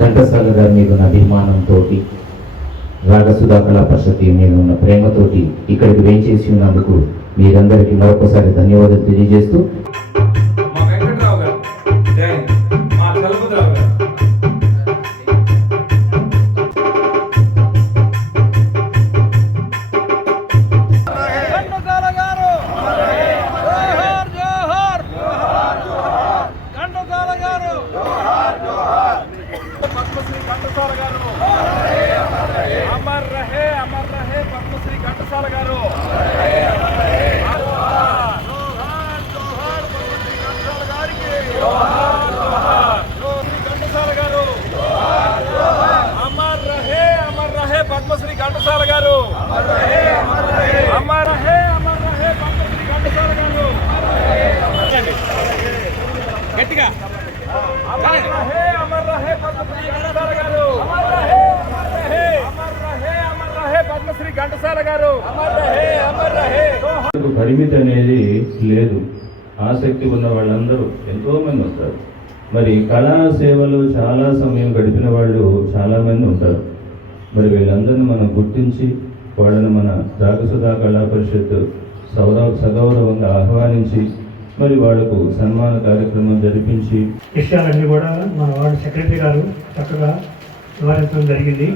ఘంటసాల గారి మీద ఉన్న అభిమానంతో, రాగసుధా కళా పరిషత్ మీద ఉన్న ప్రేమతోటి ఇక్కడికి వేయించేసి ఉన్నందుకు మీరందరికీ మరొకసారి ధన్యవాదాలు తెలియజేస్తూ పద్మశ్రీ ఘంటసాల గారు అమర్ రహే పద్మశ్రీ ఘంటసాల గారు గట్టిగా అమర్ రహే పద్మశ్రీ ఘంటసాల గారు పద్మశ్రీ ఘంటసాల గారు పరిమితి అనేది లేదు. ఆసక్తి ఉన్న వాళ్ళందరూ ఎంతో మంది వస్తారు. మరి కళా సేవలు చాలా సమయం గడిపిన వాళ్ళు చాలా మంది ఉంటారు. మరి వీళ్ళందరినీ మనం గుర్తించి వాళ్ళని మన రాగసుధా కళా పరిషత్ సగౌరవంగా ఆహ్వానించి మరి వాళ్లకు సన్మాన కార్యక్రమం జరిపించి విషయాలన్నీ కూడా మన వార్డు సెక్రటరీ గారు చక్కగా వివరించడం జరిగింది.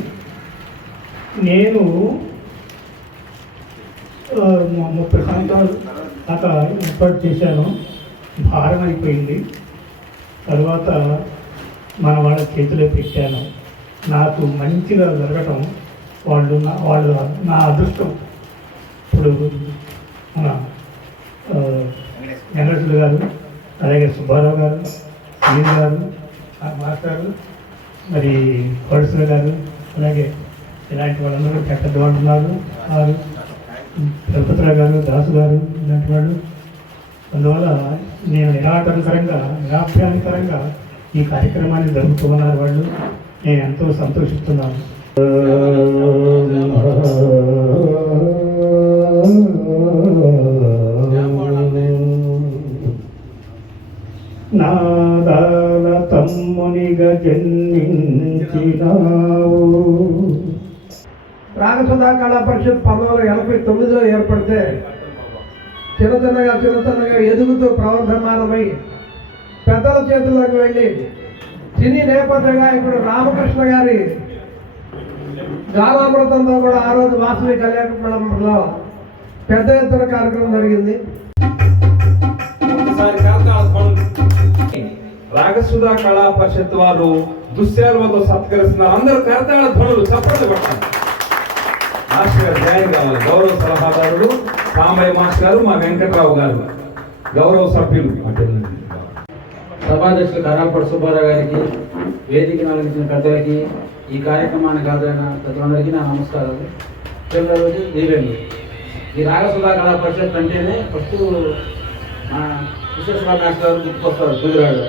నేను 30 సంవత్సరాలు దాకా ఏర్పాటు చేశాను. భారం అయిపోయింది. తర్వాత మన వాళ్ళ చేతిలో పెట్టాను. నాకు మంచిగా జరగటం వాళ్ళు నా అదృష్టం. ఇప్పుడు మన వెంకటేశ్వర గారు, అలాగే సుబ్బారావు గారు, సునీల్ గారు, మాస్టర్, మరి కోడేశ్వర గారు, అలాగే ఇలాంటి వాళ్ళందరూ పెద్ద వాళ్ళు ఉన్నారు. వారు తిరుపతిరావు గారు, దాసు గారు, ఇలాంటి వాళ్ళు. అందువల్ల నేను నిరాభ్యాంతరంగా ఈ కార్యక్రమాన్ని జరుపుతున్నారు వాళ్ళు. నేను ఎంతో సంతోషిస్తున్నాను. నాదాల తమ్మునిగా జన్మించినావు. రాగసుధా కళా పరిషత్ 1989లో ఏర్పడితే చిన్నగా ఎదుగుతూ ప్రవర్ధమానమై పెద్దల చేతుల్లోకి వెళ్ళి సినీ నేపథ్య గాయకుడు రామకృష్ణ గారి గానామృతంతో కూడా ఆ రోజు వాసవి కళ్యాణంలో పెద్ద ఎత్తున కార్యక్రమం జరిగింది. రాగసుధా కళా పరిషత్ వారు దుశ్శాలువతో సత్కరిస్తున్నారు. అందరూ కరతాళ ధ్వనులు చప్పట్లు కొట్టాలి. మాస్టర్ గారు జాయిన్ కావాలి. గౌరవ సలహాదారుడు సాంబయ్య మాస్టర్ గారు, మా వెంకట్రావు గారు గౌరవ సభ్యులు. సభాధ్యక్షులు కరాపడి సుబ్బారావు గారికి, వేదికను అలంకరించిన పెద్దలకి, ఈ కార్యక్రమానికి హాజరైన ప్రతి ఒక్కరికి నా నమస్కారాలు. రోజు దీవెన్లు. ఈ రాగసుధా కళా పరిషత్ అంటేనే ఫస్ట్ మా విశ్వేశ్వర మాస్టర్ గారు గుర్తుకొస్తారు గుజరాడు.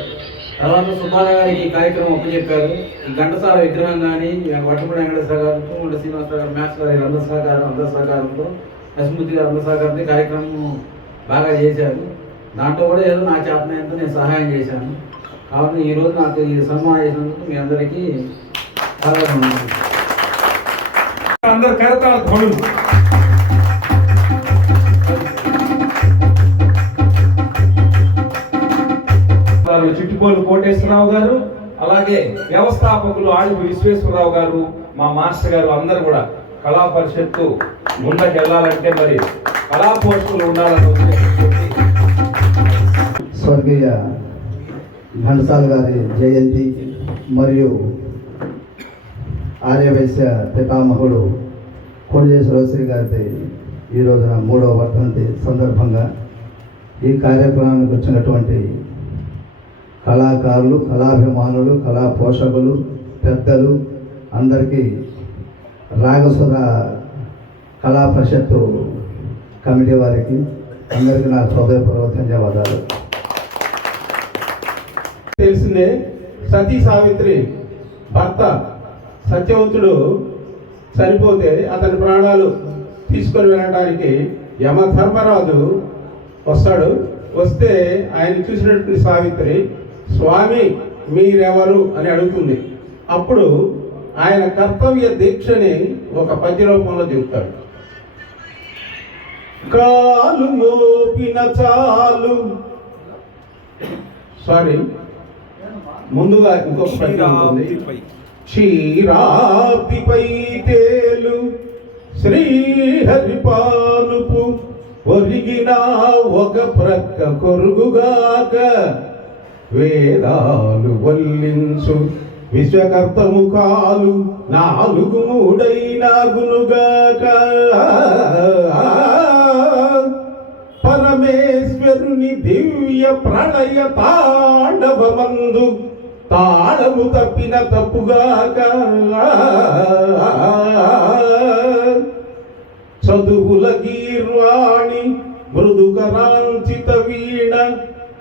తర్వాత సుబ్బారావు గారికి ఈ కార్యక్రమం ఒప్పచెప్పారు. ఈ ఘంటసాల విగ్రహం కానీ వట్టపూడి వెంకటేశ్వర గారు, తుమ్మడి శ్రీనివాసరావు గారు, మాస్టర్ గారి అందరి సహకారంతో, యశమూర్తి గారు అందరి సహకారంతో కార్యక్రమం బాగా చేశారు. దాంట్లో కూడా ఏదో నా చేతనంతో నేను సహాయం చేశాను. కాబట్టి ఈరోజు నాకు ఈ సన్మానం చేసినందుకు మీ అందరికీ చాలా అందరు కరతాళ ధ్వనులు. చిట్టుపోలు కోటేశ్వరరావు గారు, అలాగే వ్యవస్థాపకులు ఆడిపు విశ్వేశ్వరరావు గారు, మా మాస్టర్ గారు అందరూ కూడా కళా పరిషత్తు ముందుకు వెళ్ళాలంటే మరి కళా పోస్టులు ఉండాలని స్వర్గీయ ఘంటసాల గారి జయంతి మరియు ఆర్యవైశ్య పితామహుడు కోడిశ్వరశ్రీ గారి ఈ రోజున 3వ వర్ధంతి సందర్భంగా ఈ కార్యక్రమానికి వచ్చినటువంటి కళాకారులు, కళాభిమానులు, కళా పోషకులు, పెద్దలు అందరికీ రాగసుధా కళా పరిషత్తు కమిటీ వారికి అందరికీ నా హృదయపూర్వక ధన్యవాదాలు. తెలిసిందే, సతీ సావిత్రి భర్త సత్యవంతుడు చనిపోతే అతని ప్రాణాలు తీసుకొని వెళ్ళడానికి యమధర్మరాజు వస్తాడు. వస్తే ఆయన చూసినటువంటి సావిత్రి, స్వామి మీరెవరు అని అడుగుతుంది. అప్పుడు ఆయన కర్తవ్య దీక్షని ఒక పద్య రూపంలో చెప్తాడు. కాలు మోపిన చాలు, సారీ ముందుగా ఇంకొక పద్యం ఉంటుంది. క్షీరాబ్దిపై తేలు శ్రీహరి పానుపు ఒరిగిన ఒక ప్రక్క కొరుగుగాక, వేదాలు వల్లించు విశ్వకర్త ముఖాలు నాలుగు మూడైనాగునుగాక, పరమేశ్వరుని దివ్య ప్రళయ తాండవమందు తాళము తప్పిన తప్పుగాక, చదువుల గీర్వాణి మృదుకరాంచిత వీణ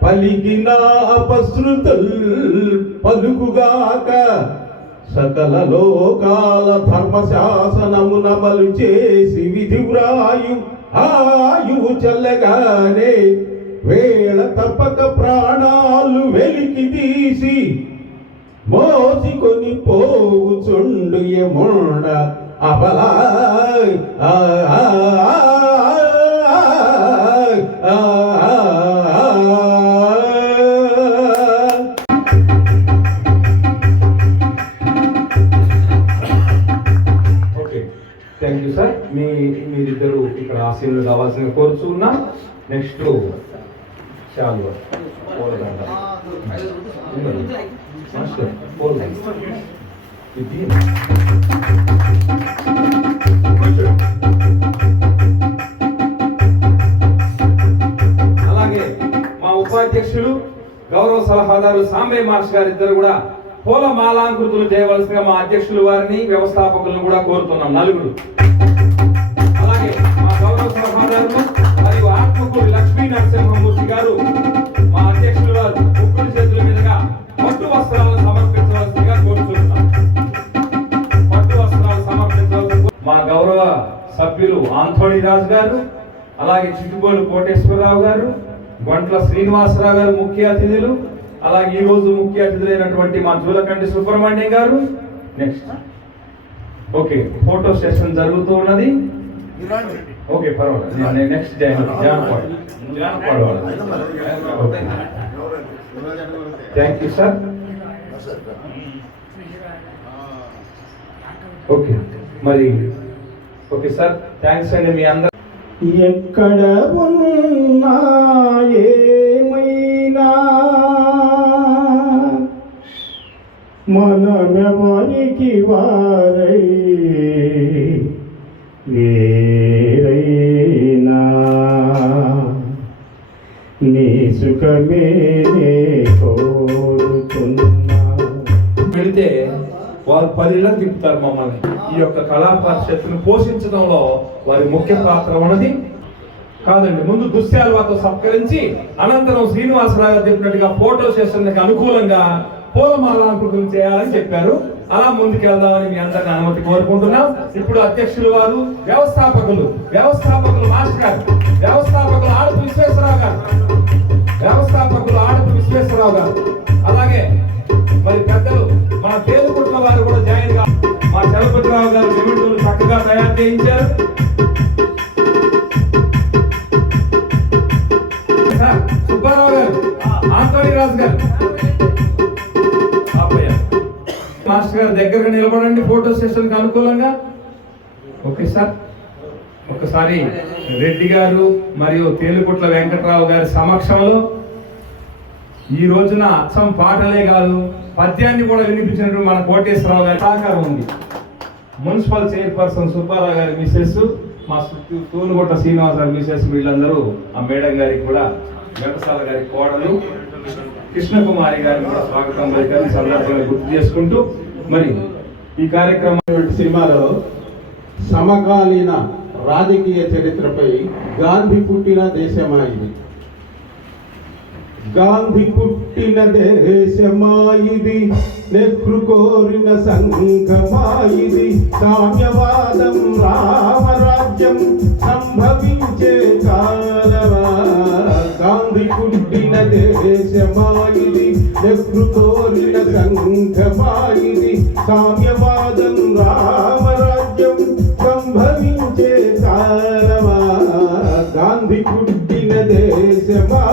పలికిన అపశృతుల్ పలుకుగాక, సకల లోకాల ధర్మశాసనమునమలు చేసి విధివ్రాయు ఆయువు చల్లగానే, వేళ తప్పక ప్రాణాలు వెలికి తీసి మోసికొని పోవుచుండు యముండ అబలా. Thank you sir. మీరిద్దరు ఇక్కడ ఆశీర్వాదం కావాల్సిన కోరుచున్నా. నెక్స్ట్ చాలు పూలదండ మాస్టర్ పూలదండ ఇది అలాగే మా ఉపాధ్యక్షులు గౌరవ సలహాదారు సాంబయ్య మాస్టర్ గారు ఇద్దరు కూడా పూల మాలాంకృతులు చేయవలసిన మా అధ్యక్షులు వారిని వ్యవస్థాపకులను కూడా కోరుతున్నాం నలుగురు. అలాగే మా గౌరవ సలహాదారులు మరియు ఆత్మకూరు లక్ష్మీ నరసింహమూర్తి గారు మా అధ్యక్షులు వారు ముగ్గురు చేతుల మీదుగా పట్టు వస్త్రాలను సమర్పించవలసిందిగా కోరుతున్నాం. పట్టు వస్త్రాలు సమర్పించవలసి మా గౌరవ సభ్యులు ఆంథోనీ రాజు గారు, అలాగే చిట్టుబోలు కోటేశ్వరరావు గారు, గొంట్ల శ్రీనివాసరావు గారు ముఖ్య అతిథులు. అలాగే ఈ రోజు ముఖ్య అతిథులైనటువంటి మా జూలకంటి సుబ్రహ్మణ్యం గారు. నెక్స్ట్ ఓకే, ఫోటో సెషన్ జరుగుతూ ఉన్నది. ఓకే పర్వాలేదు. Next thank you sir. Okay మరి ఓకే సార్, థ్యాంక్స్ అండి మీ అందరూ. ఎక్కడ ఉన్నా ఏమైనా మనమెవరికి వారై వేరైనా నీ సుఖమే కోరుతున్నా. వెళితే వారు 10 ఇళ్ళకు తిప్పుతారు మమ్మల్ని. ఈ యొక్క కళా పరిషత్తును పోషించడంలో వారి ముఖ్య పాత్ర ఉన్నది కాదండి. ముందు దుశ్శాలువాతో సత్కరించి అనంతరం శ్రీనివాసరావు గారు చెప్పినట్టుగా ఫోటో సెషన్కి అనుకూలంగా పూలమాలాంకృతులు చేయాలని చెప్పారు. అలా ముందుకు వెళ్దామని మీ అందరిని అనుమతి కోరుకుంటున్నాం. ఇప్పుడు అధ్యక్షులు వారు, వ్యవస్థాపకులు మాస్టర్ గారు, వ్యవస్థాపకులు ఆడపు విశ్వేశ్వరరావు గారు, అలాగే మరి పెద్దలు మన తేలుకుట్ల వారు కూడా జాయిన్ గా మా చలపతిరావు గారు సిమెంటులు చక్కగా తయారు చేయించారు. సుబ్బారావు గారు, ఆంథోనీ రాజు గారు, మాస్టర్ గారు దగ్గరగా నిలబడండి ఫోటో సెషన్ కి అనుకూలంగా. ఓకే సార్, ఒకసారి రెడ్డి గారు మరియు తేలుకుట్ల వెంకటరావు గారి సమక్షంలో ఈ రోజున అచ్చం పాటలే కాదు పద్యాన్ని కూడా వినిపించినట్టు మన కోటేశ్వరరావు గారి సహకారం ఉంది. మున్సిపల్ చైర్పర్సన్ సుబ్బారావు గారి మిసెస్, మా తూనుగొట్ట శ్రీనివాస గారి మిసెస్, వీళ్ళందరూ ఆ మేడం గారికి కూడా, ఘంటసాల గారి కోడలు కృష్ణకుమారి గారిని కూడా స్వాగతం పలికారు. సందర్భంగా గుర్తు చేసుకుంటూ మరి ఈ కార్యక్రమం సినిమాలో సమకాలీన రాజకీయ చరిత్రపై గాంధీ పుట్టిన దేశమా ఇది, గాంధీ పుట్టిన దేశమా ఇది, నెహ్రు కోరిన సంఘమా ఇది, సామ్యవాదం రామరాజ్యం సంభవించే కాలమా, గాంధీ పుట్టిన దేశమా ఇది, నెహ్రు కోరిన సంఘమాయిది సామ్యవాదం రామరాజ్యం సంభవించే కాలమా గాంధీ పుట్టిన దేశమా